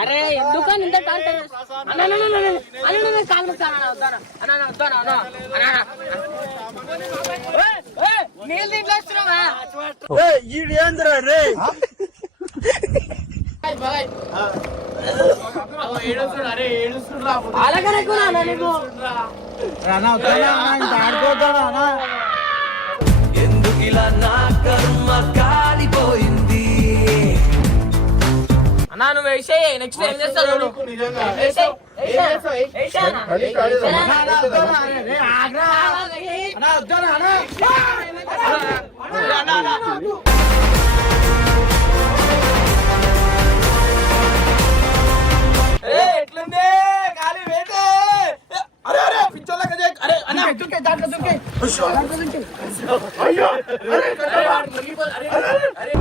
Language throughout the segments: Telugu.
అరే ఎందుకని ఇంత ఎందుకు ఇలా నా కర్మ కాలిపోయింది అన్నా నువ్వు వేసేయి నెక్స్ట్ ఏం చేస్తావు ఎట్లుంది గాలి వేటే అరే అరే పిచ్చోళ్ళ కదా అరే అన్న దుకే దాంట్లో దుకే అయ్యో అరే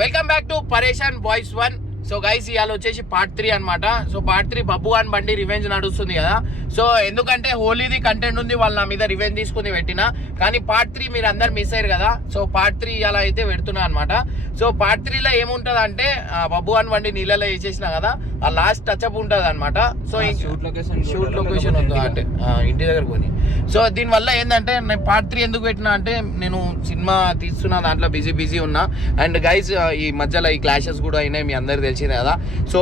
వెల్కమ్ బ్యాక్ టు పరేషాన్ బాయ్స్ 1. సో గైస్ ఇవాళ వచ్చేసి పార్ట్ 3 అనమాట. సో పార్ట్ 3 బబ్బు అని బండి రివెంజ్ నడుస్తుంది కదా. సో ఎందుకంటే హోలీది కంటెంట్ ఉంది, వాళ్ళు నా మీద రివెంజ్ తీసుకుని పెట్టిన. కానీ పార్ట్ 3 మీరు అందరు మిస్ అయ్యారు కదా. సో పార్ట్ 3 ఇవాళ అయితే పెడుతున్నా అనమాట. సో పార్ట్ 3లో ఏముంటుంది అంటే బబ్బు అని బండి నీళ్ళలో వేసేసిన కదా, ఆ లాస్ట్ టచ్అప్ ఉంటుంది అనమాట. సో షూట్ లొకేషన్ వద్దు అంటే ఇంటి దగ్గర కొని. సో దీనివల్ల ఏంటంటే నేను పార్ట్ 3 ఎందుకు పెట్టినా అంటే నేను సినిమా తీస్తున్నా, దాంట్లో బిజీ ఉన్నా. అండ్ గైస్ ఈ మధ్యలో ఈ క్లాషెస్ కూడా అయినాయి, మీ అందరికి తెలిసింది కదా. సో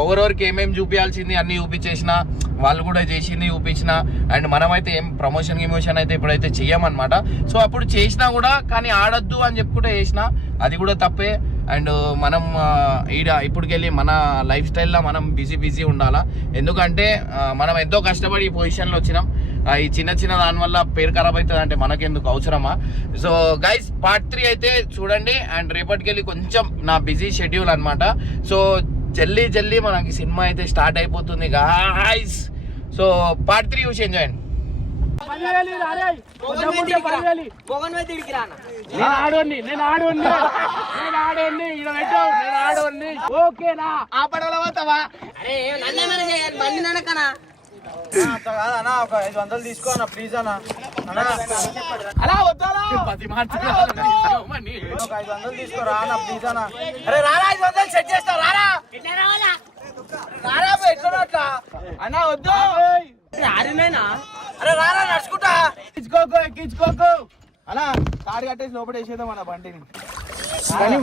ఎవరెవరికి ఏమేమి చూపించాల్సింది అన్ని చూపించేసిన, వాళ్ళు కూడా చేసింది చూపించిన. అండ్ మనమైతే ఏం ప్రమోషన్ అయితే ఇప్పుడైతే చెయ్యమన్నమాట. సో అప్పుడు చేసినా కూడా కానీ ఆడొద్దు అని చెప్పుకుంటే చేసిన, అది కూడా తప్పే. అండ్ మనం ఇప్పటికెళ్ళి మన లైఫ్ స్టైల్లో మనం బిజీ ఉండాలా. ఎందుకంటే మనం ఎంతో కష్టపడి ఈ పొజిషన్లో వచ్చినాం. ఈ చిన్న దానివల్ల పేరు ఖరాబ్ అవుతుంది అంటే మనకెందుకు అవసరమా. సో గైస్ పార్ట్ 3 అయితే చూడండి. అండ్ రేపటికెళ్ళి కొంచెం నా బిజీ షెడ్యూల్ అనమాట. సో జల్దీ మనకి సినిమా అయితే స్టార్ట్ అయిపోతుంది గాయ్స్. సో పార్ట్ 3 చూసి ఎంజాయ్. ఓకేనా ఆ పడవలో పోతావా? అరే నన్నేమైనా చేయాలి బండి నడకనా? అన్నా ఒక 500 తీసుకో అన్న ప్లీజ్ అన్న. అలా వద్దా 500 తీసుకోరా అన్న ప్లీజ్ అన్న. అరే రారా 500 సెట్ చేస్తా రారా రారా ఎట్లా అట్లా అన్న వద్దు. అరే రారా నడుచుకుంటా ఎక్కించుకోకు అలా కారు కట్టేసి లోపల వేసేద్దాం అన్న బండిని. కానీ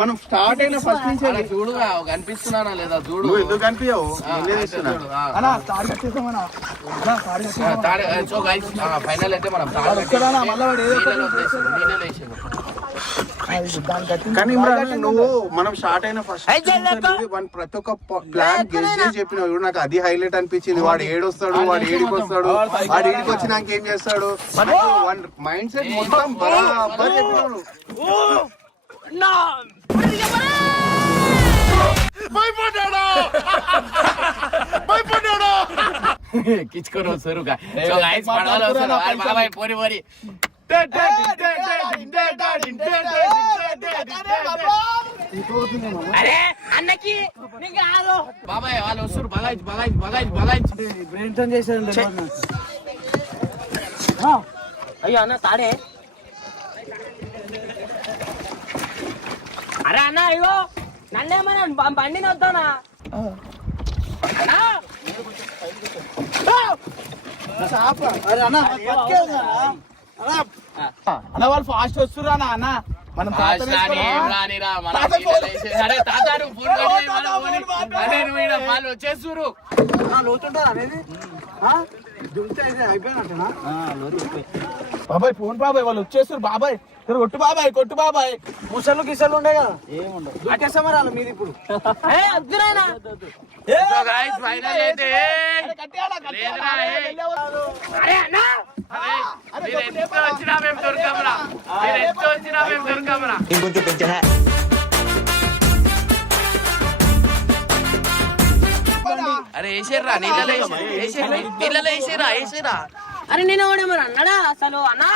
మనం స్టార్ట్ అయిన ఫస్ట్ నుంచి చూడు కనిపిస్తున్నానా లేదా చూడు. ఎందుకు కనిపించవు ఫైనల్ అయితే మనం కానీ నువ్వు మనం స్టార్ట్ అయిన ఫస్ట్ ప్రతి ఒక్క ప్లాన్ గెలిచి చెప్పినావు. నాకు అది హైలైట్ అనిపించింది. వాడు ఏడొస్తాడు, వాడు ఏడికి వస్తాడు, వాడు ఏడికి వచ్చి నాకు ఏం చేస్తాడు, మైండ్ సెట్ మొత్తం బరాబర్ చెప్పినాడు. ఎక్కించుకొని వస్తారు. బాబాయ్ పోరి పోరి అరే అన్నకి బాబాయ్ వాళ్ళు వస్తారు. బగాయి అయ్యో అన్న తాడే. అరే అన్న అయ్యో నన్నేమన్నా బండిని వద్దానా? అన్న వాళ్ళు ఫాస్ట్ వస్తురా అన్న. మనం వచ్చేస్తురు లోతుంటారా అనేది బాబాయ్ ఫోన్ బాబాయ్ వాళ్ళు వచ్చేస్తారు. బాబాయ్ కొట్టు బాబాయ్ కొట్టు బాబాయ్. ముసలు గిసలు ఉండే కదా ఏముండవు అట్టేస్తామరా మీది ఇప్పుడు. ఇంకొంచెం పెంచా అరే వేసేర్రా నీళ్ళలో వేసేరా. అరే నేను ఎవడేమో అన్నాడా అసలు అన్నా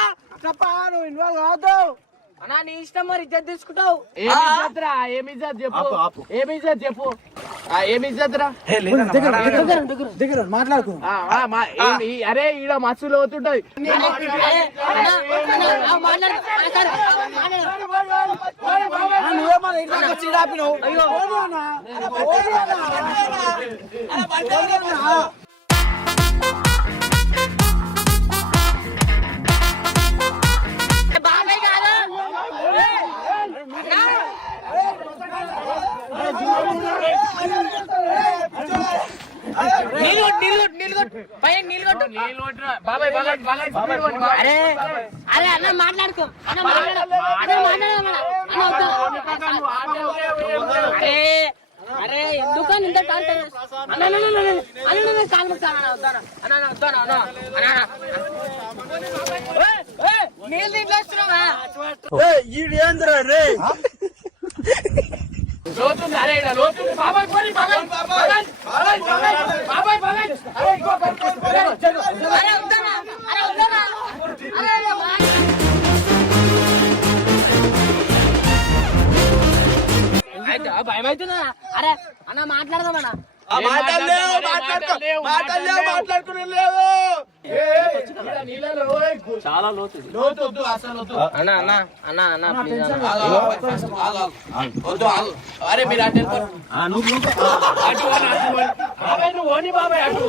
నువ్వు ఇన్వాల్వ్ కావద్దు. అన్నా నీ ఇష్టం మరి ఇజ్జత్ తీసుకుంటావు. ఏమి ఇజ్జత్ రా? ఏమి ఇజ్జత్ చెప్పు, ఏమి ఇజ్జత్ చెప్పు, ఏమి ఇజ్జత్ రా? మాట్లాడుకో. అరే ఈడ మస్తు లోతుంటది. అరే అరే అన్న మాట్లాడుకో. అరే ఎందుకని ఇంత నీళ్ళు నీళ్ళు వస్తున్నావా? లోతుంది, అరే ఈడ లోతుంది. బాబాయ్ పోనీ, బాబాయ్ బాబాయ్ బాబాయ్ బాబాయ్ బాబాయ్. అరే ఇంకో అరే వద్దానా? అరే వద్దానా? అరే భయం అవుతుందా? అరే అన్న మాట్లాడదామన్నా. చాలా లోతు అసలు. అన్న అన్న అన్న అన్న ప్లీజ్ అరే మీరు అటు నువ్వు ఓని బాబాయ్ అటు.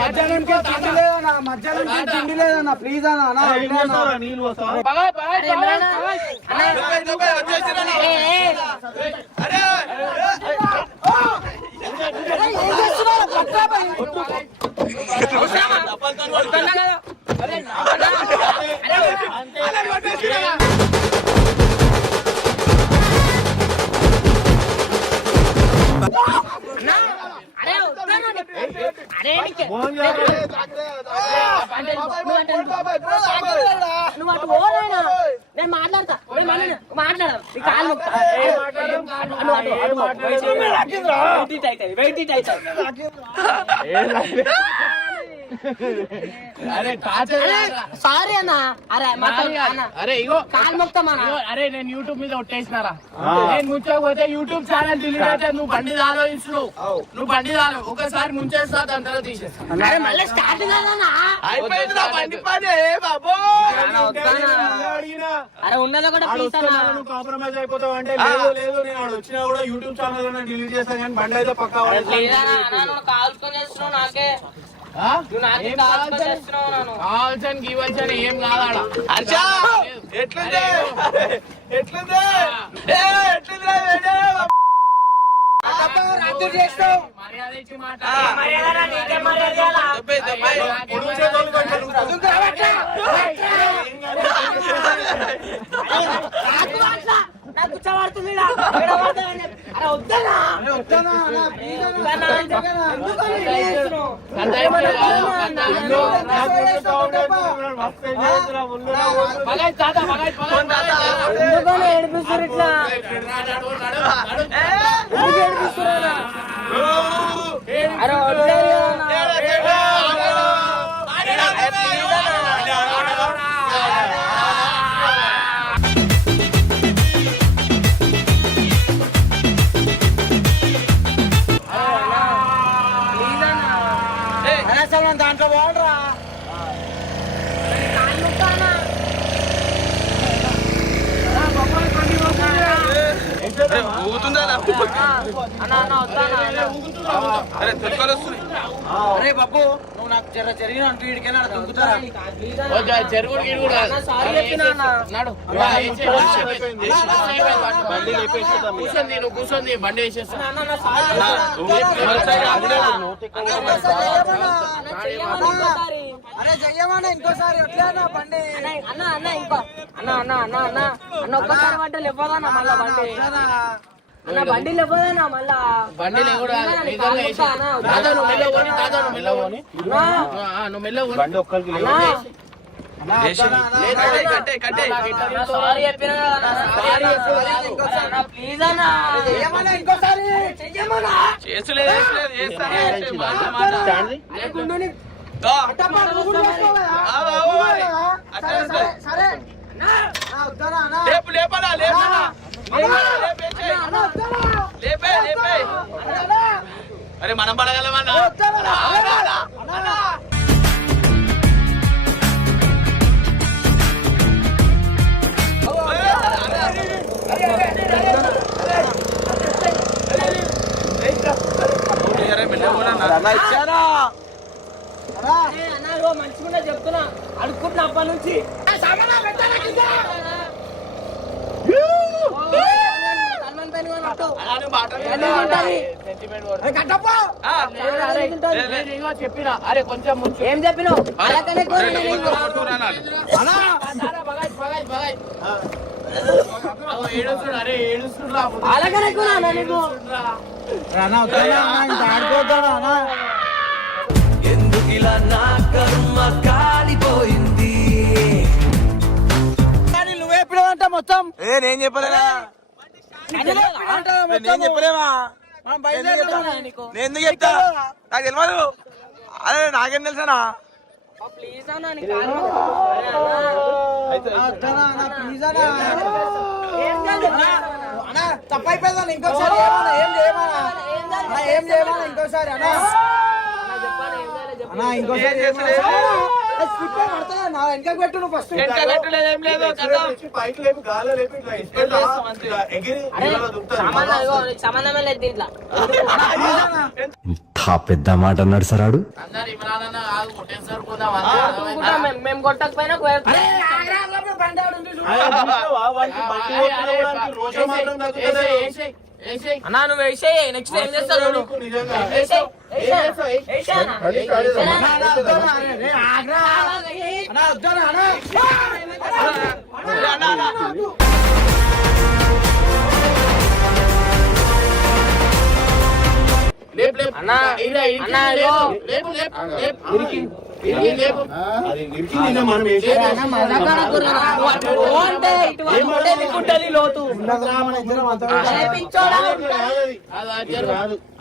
మధ్యాహ్నానికి తిండి లేదన్నా, మధ్యాహ్నానికి తిండి లేదన్నా, ప్లీజ్ అన్న. బాబాయ్ బాబాయ్ నువ్వు అటు ఓనైనా నేను మాట్లాడతా. మాట్లాడ కాలు సారీ అన్న. అరే అరే ఇగో కాలు మొక్తామా? అరే నేను యూట్యూబ్ మీద ఒట్టేసినారా? నేను ముంచకపోతే యూట్యూబ్ ఛానల్ డిలీట్ అయితే నువ్వు బండి ఆలోచించు. నువ్వు బండి ఒకసారి ముంచేస్తా, దాని తర్వాత తీసేస్తా. అరే మళ్ళీ స్టార్ట్ కాదన్నా. అరే ఉన్నది కూడా ప్లీజ్ అన్న. కాంప్రమైజ్ అయిపోతావు అంటే లేదు నేను వచ్చినా కూడా యూట్యూబ్ ఛానల్ డిలీట్ చేస్తాను కానీ బండి అయితే పక్కా కాల్చుకొని చేస్తున్నావు నాకే. నువ్వు నాకే కాల్చుకొని చేస్తున్నావు. నన్ను కావాల్సని గీవాల్సని ఏం కాదాడా. మర్యాద ఇచ్చి నాకు కూర్చోబడుతుంది. అరే వద్దనా? ఏడిపిస్తారు ఇట్లా ఏడిపిస్తున్నా. అరే దాంట్లో బాగుండరా అరే బాబు నువ్వు నాకు జరిగిన అంటూ వీడికైనా దుంకుతారా? చెరువుడు గిరుగుడు కూర్చొని నువ్వు కూర్చొని బండి వేసేస్తా. అరే చెయ్యమన్నా ఇంకోసారి ఎట్లా బండి అన్న అన్న ఇంకో అన్న అన్న అన్న అన్న అన్న ఒక్కసారి బండి లేవదన్నా మళ్ళా బండి అన్న బండి లేవదన్నా మళ్ళా బండి లేవుడు నువ్వు మెల్ల ప్లీజ్ అన్న ఇంకోసారి సరే లేపు లేపనా లేపనా లేపే లేపే అరే మనం పడగలమన్నా మంచిగా చెప్తున్నా అడుక్కుంటున్నా అప్పటి నుంచి చెప్పినా అరే కొంచెం ఏం చెప్పినావు అరే ఏడుస్తున్నా అలాగనే నీకు ఎందుకిలా నా కర్మ కాలిపోయింది నువ్వే ఎప్పుడంట మొత్తం నేను చెప్పలేనా నేను చెప్పలేమా నేను ఎందుకు చెప్తా నాకు తెలియదు అరే నాకేం తెలుసానా ప్లీజ్ తప్పైపోయిందా ఇంకోసారి ఏం చేయమన్నా ఇంకోసారి అన్నా ఇంకోసారి వెనక పెట్టు నువ్వు ఫస్ట్ పైకి లేపి గాలి లేపి ఇట్లా ఎగిరి సంబంధమే లేదు దీంట్లో పెద్ద మాట అన్నాడు సరాడు అందరు ఇమ్రాన్ అన్న కాదు కొట్టేసారు పోదాం మేము కొట్టకపోయినా రోజు మాత్రం అన్నా నువ్వు వేసేయి నెక్స్ట్ ఏం చేస్తావు లేపు లేపు అన్నా అన్నా లేపు లేపు లేపు లేపు మనం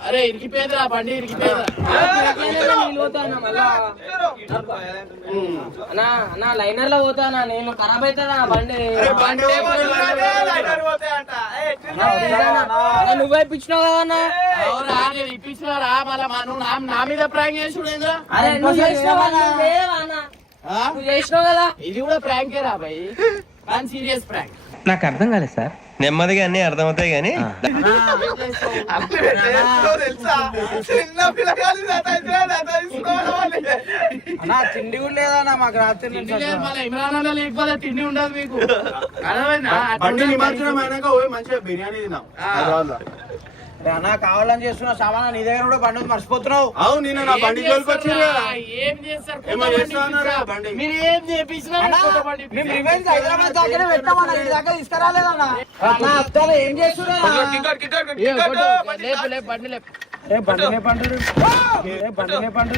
అరే ఇరికిపోయేదిరా బండి ఇరికిపోయేదిరా అన్నా లైనర్ లో పోతానా నేను ఖరాబ్ అవుతుందా బండి నువ్వే ఇప్పించినావు కదా అవునా నేను ఇప్పించినారా మళ్ళా నువ్వు నా మీద ప్రాంక్ చేసుడేంద్రా అరే నువ్వు చేసినావు నువ్వు చేసినావు కదా ఇది కూడా ప్రాంకే రా భయ్ కానీ సీరియస్ ప్రాంక్ నాకు అర్థం కాలేదు సార్. నెమ్మదిగా అన్ని అర్థమవుతాయి కానీ తిండి కూడా లేదన్నా మాకు రాత్రి నుంచి మళ్ళీ ఇమ్రాన్ అన్న లేకపోతే తిండి ఉండదు మీకు అర్థమైందా? బండి నిమజ్జనం అయినాక పోయి మంచిగా బిర్యానీ తిన్నాం అన్నా కావాలని చేస్తున్నా సామాన్ నీ దగ్గర కూడా బండి ఉంది, మర్చిపోతున్నావు. అవును నేను నా బండి జోలికి వచ్చి ఏం చేస్తారు? ఏమో చేస్తున్నారా బండి మీరు ఏం చేపించినా కొత్త బండి మేము రివెంజ్ హైదరాబాద్ దాకానే పెట్టామన్నా ఈ దాకా తీసుకురాలేదన్నా. అన్నా అత్తాలు ఏం చేస్తున్నా లేపు లేపు బండి లేపు బండినే పండు బండినే పండు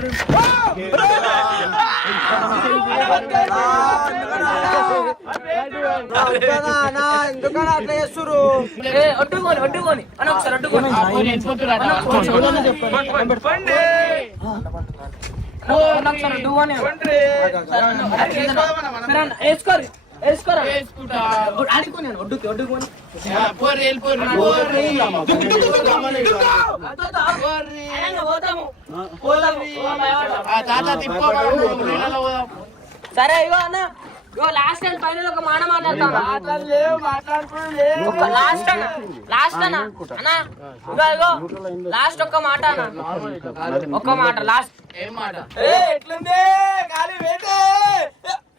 ఎందుకన్నా అట్లా చేస్తురు ఒడ్డుకొని అని ఒకసారి ఒడ్డుకొని వేసుకోరు వేసుకోరా ఆడుకున్నాను ఒడ్డుకొని సరే ఇగో అన్న ఇగో లాస్ట్ టైం ఫైనల్ ఒక మాట మాట్లాడతాను లాస్ట్ అన్న అన్న ఇగో ఇగో లాస్ట్ ఒక్క మాట అన్న ఒక్క మాట లాస్ట్ ఏం మాట ఎట్లుంది గాలి వేటే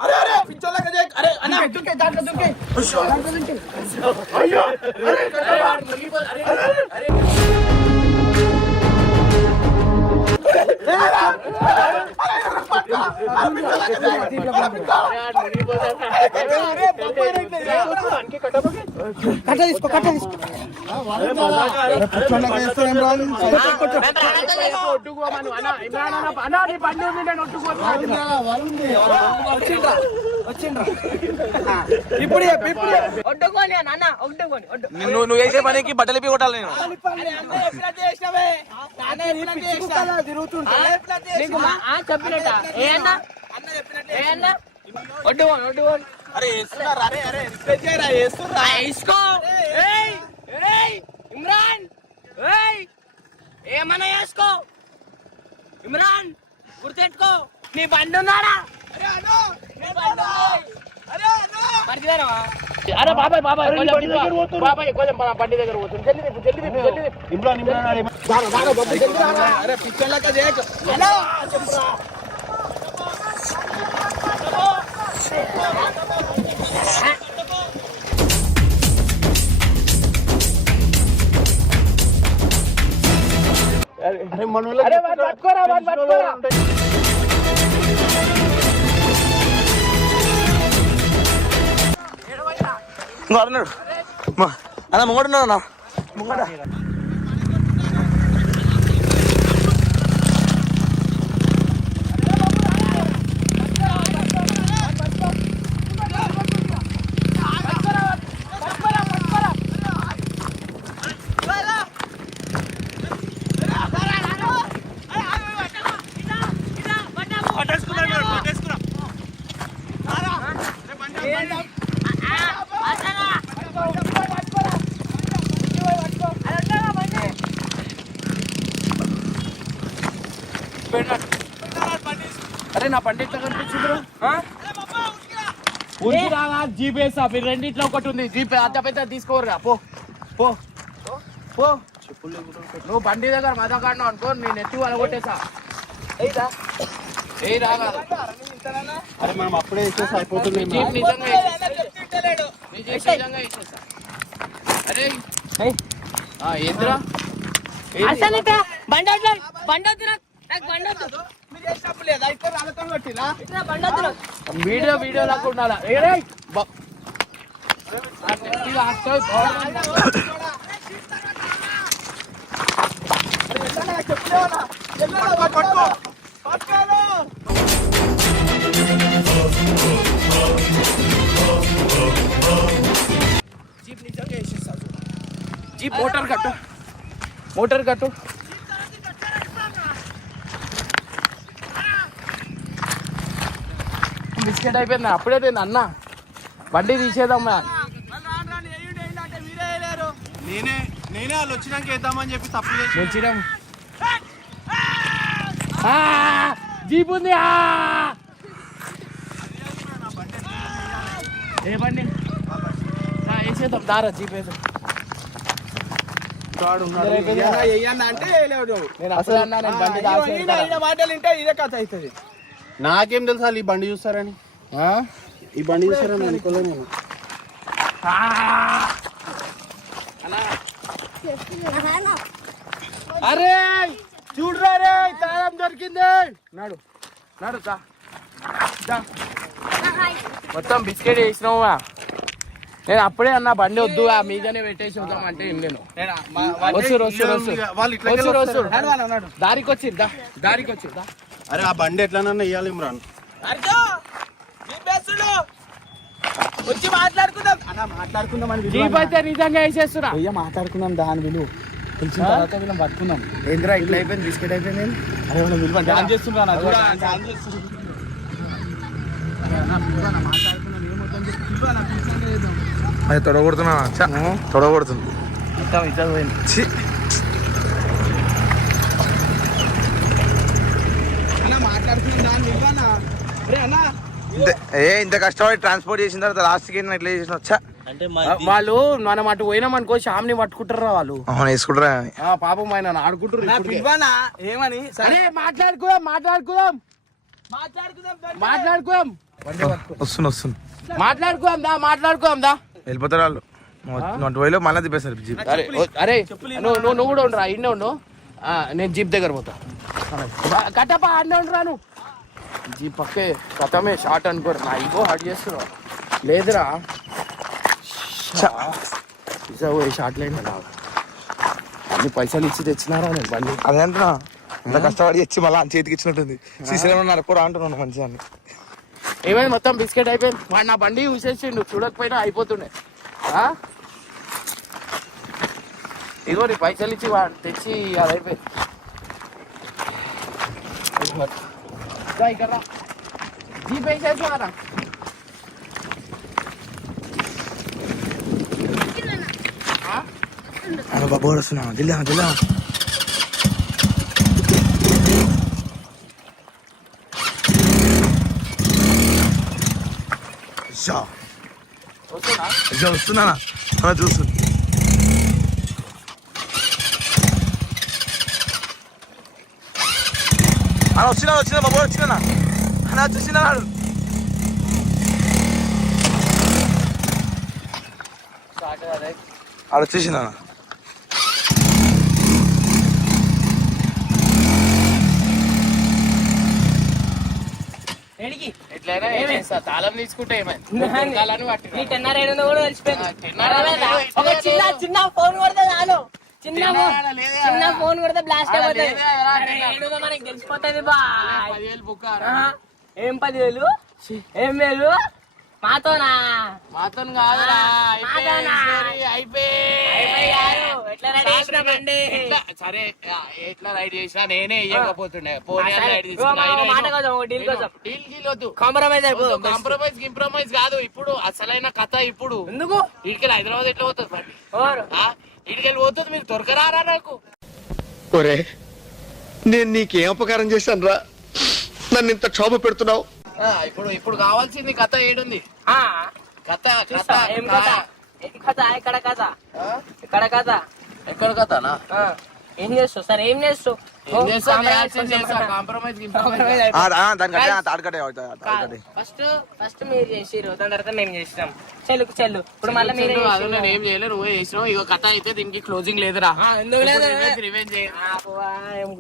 అరే అరే పిచ్చోళ్ళకి అరే అన్న దుక్కే దాంట్లో దుక్కే అయ్యో కట్ట తీసుకో ఇప్పుడు ఒడ్డుకొని అన్న ఒడ్డుకొని నువ్వు వేసే పనికి బట్టలు ఇప్పి కొట్టాలి నేను. తిరుగుతుంటా చెప్పినట్ట ఏ అన్న ఒడ్డుకొని అరే వేస్తున్నారు, అరే అరే రిక్వెస్ట్ చేయరా, వేస్తుర్రా. వేసుకో. ఏయ్, ఏయ్, ఇమ్రాన్, ఏయ్, ఏమన్నా వేసుకో. ఇమ్రాన్ గుర్తెట్టుకో, నీ బండి ఉన్నాడా? అరే అను, నీ బండి ఉంది. అరే అను. పరిచిదానవా? అరే బాబాయ్ బాబాయ్ కొంచెం బాబాయ్ కొంచెం మన బండి దగ్గర పోతుంది. జల్దీ తిప్పు, జల్దీ తిప్పు, జల్దీ తిప్పు. అరే పిచ్చర్ లెక్క చేయకు. అలా చెప్పురా. అరే మన అరే వాడు పట్టుకోరా, వాడు పట్టుకోరా. అన్నాడు అన్న ముంగడున్నాడు అన్న ముంగడ. అరే నా బండి ఎట్లా కనిపించింది? జీపీఎస్ మీరు రెండిట్లో ఒకటి ఉంది. జీపే అంత పెద్ద తీసుకోరుగా. పో పో పో. నువ్వు బండి దగ్గర మదకాడినావు అనుకో, నేను ఎత్తి వాళ్ళ కొట్టేసా. ఏ రాగా. అరే మనం అప్పుడే ఇచ్చేసి అయిపోతుంది. జీప్ నిజంగా వేసేసా. నీ జీప్ నిజంగా వేసేసా. అరే ఏంద్రా అసలు బండి వద్దు, బండి వద్దు, నాకు బండి వద్దు. మీరు చేసినప్పుడు లేదా అయితే వాళ్ళతో కొట్టినా బండి వద్దు. వీడియో లాగా ఉండాలా? ఏరే పట్టుకో పట్టుకోను. జీప్ నిజంగా వేసేస్తా. జీప్ మోటార్ కట్టు, మోటార్ కట్టు. బిస్కెట్ అయిపోయింది అప్పుడే అన్న. బండి తీసేద్దాం. నేనే వాళ్ళు వచ్చినాక వేద్దామని చెప్పి తప్పు చేసి వచ్చినాం. జీప్ ఉంది. ఏ బండి వేసేద్దాం. దారా జీప్ వేద్దాం. అంటే వేయలేడు. నేను అసలు అన్నా, నేను బండి ఈయన మాటలు వింటే ఇదే కథ అవుతుంది. నాకేం తెలుసు వాళ్ళు ఈ బండి చూస్తారని. ఈ బండి చూస్తారని అనుకోలేదు నేను. అరే చూడరా రే, తాళం దొరికింది. నాడు నాడు మొత్తం బిస్కెట్ వేసినావా? నేను అప్పుడే అన్న బండి వద్దు, మీదనే పెట్టేసి వద్దాం అంటే నేను దారికి వచ్చిందా, దారికి వచ్చిందా. అరే ఆ బండి ఎట్లనన్నా ఇవ్వాలి ఇమ్రాన్. వచ్చి మాట్లాడుకుందాం అన్న, మాట్లాడుకుందాం అని జీప్ అయితే నిజంగా వేసేస్తున్నా. మాట్లాడుకుందాం దాని విలువ తెలిసిన తర్వాత వీళ్ళని పట్టుకుందాం. ఏంద్రా ఇట్లా అయిపోయింది, బిస్కెట్ అయిపోయింది. అరే వాళ్ళ విలువ డాన్స్ చేస్తున్నా. అది తొడగొడుతున్నా, తొడగొడుతుంది. ఇంత కష్టపడి ట్రాన్స్పోర్ట్ చేసిన తర్వాత లాస్ట్ కి ఇట్లా చేసిన వచ్చా. వాళ్ళు మనం అటు పోయినాం అనుకో, షామ్ని పట్టుకుంటారా వాళ్ళు. వేసుకుంటారా పాపం ఆయన ఆడుకుంటారు. ఏమని సరే మాట్లాడుకుందాం, మాట్లాడుకుందాం, మాట్లాడుకుందాం, వస్తుంది వస్తుంది మాట్లాడుకుందాం దా, మాట్లాడుకుందాం దా. వెళ్ళిపోతారు వాళ్ళు. అటు పోయిలో మళ్ళీ తిప్పేస్తారు జీప్. అరే అరే నువ్వు కూడా ఉండరా, ఇన్నే ఉండు. నేను జీప్ దగ్గర పోతా. కట్టప్ప అన్నీ ఉండరా నువ్వు. జీప్ పక్కే కథమే షార్ట్ అనుకోరు. నా ఇగో హర్ట్ చేస్తున్నావు లేదురా. షార్ట్ లైన్ అన్ని పైసలు ఇచ్చి తెచ్చినారా నేను బండి. అదే అంటున్నా, ఇంత కష్టపడి ఇచ్చి మళ్ళీ చేతికి ఇచ్చినట్టుంది. సీసీలో నరకరా అంటున్నాను మంచిగా. ఏమైంది మొత్తం బిస్కెట్ అయిపోయింది. వాడు నా బండి చూసేసిండు, చూడకపోయినా అయిపోతుండే. ఇగో నీ పైసలు ఇచ్చి వాడు తెచ్చి అది అయిపోయింది. ఇక్కడ జీప్ వేసేసి అన్న బాబు కూడా వస్తున్నా దిల్లా దిల్లా వస్తున్నా అలా చూస్తుంది అలా వచ్చినా బాబు వచ్చినా అలా చూసినాడు అలా వచ్చేసిందా ఏడికి ఎట్లయినా చేస్తా. తాళం తీసుకుంటే ఏమైంది దొరకాలని పట్టినా. నీ 10,500 కూడా తెలిసిపోయింది. టెన్నర్ ఒక చిన్న ఫోన్ కొడితే చాలు. చిన్న ఫోన్ కొడితే బ్లాస్ట్ అయిపోతుంది. లేదా ఎలా అరే, ఏడుదో మనకి తెలిసిపోతుంది బా. 10,000 బుక్ ఏం 10,000 ఏం వేలు మాతోనా మాతో కాదురా. మాతోనా? అయిపోయి కాదు. ఎట్లా రెడీ చేసిన బండి సరే ఎట్లా రైడ్ చేసినా నేనే ఇవ్వకపోతుండే. పోనీ రైడ్ మాట కోసం ఒక డీల్ కోసం డీల్ వద్దు. కాంప్రమైజ్ అయిపోదు. కాంప్రమైజ్ కాదు. ఇప్పుడు అసలైన కథ ఇప్పుడు ఎందుకు ఇటుకెళ్ళి హైదరాబాద్ ఎట్లా పోతుంది బండి? ఓరు ఇటుకెళ్ళి పోతుంది. మీరు దొరకరారా నాకు? ఒరే నేను నీకేం అపకారం చేశాను రా, నన్ను ఇంత క్షోభ పెడుతున్నావు. ఇప్పుడు కావాల్సింది కథ ఏడుంది? ఆ, కథ చూస్తా. ఏం కథ ఏం కథ ఎక్కడ కథ ఎక్కడ కథ ఎక్కడ కథనా? ఏం చేస్తావు సార్? ఏం చేస్తావు? కాంప్రమైజ్ ఫస్ట్ మీరు చేసిర్రు, దాని తర్వాత మేము చేసినాం. చెల్లు ఇప్పుడు మళ్ళీ మీరు నేను ఏం చేయలేదు, నువ్వే చేసినావు. ఇక కథ అయితే దీనికి క్లోజింగ్ లేదురా. ఎందుకు లేదు? రివెంజ్ ఏం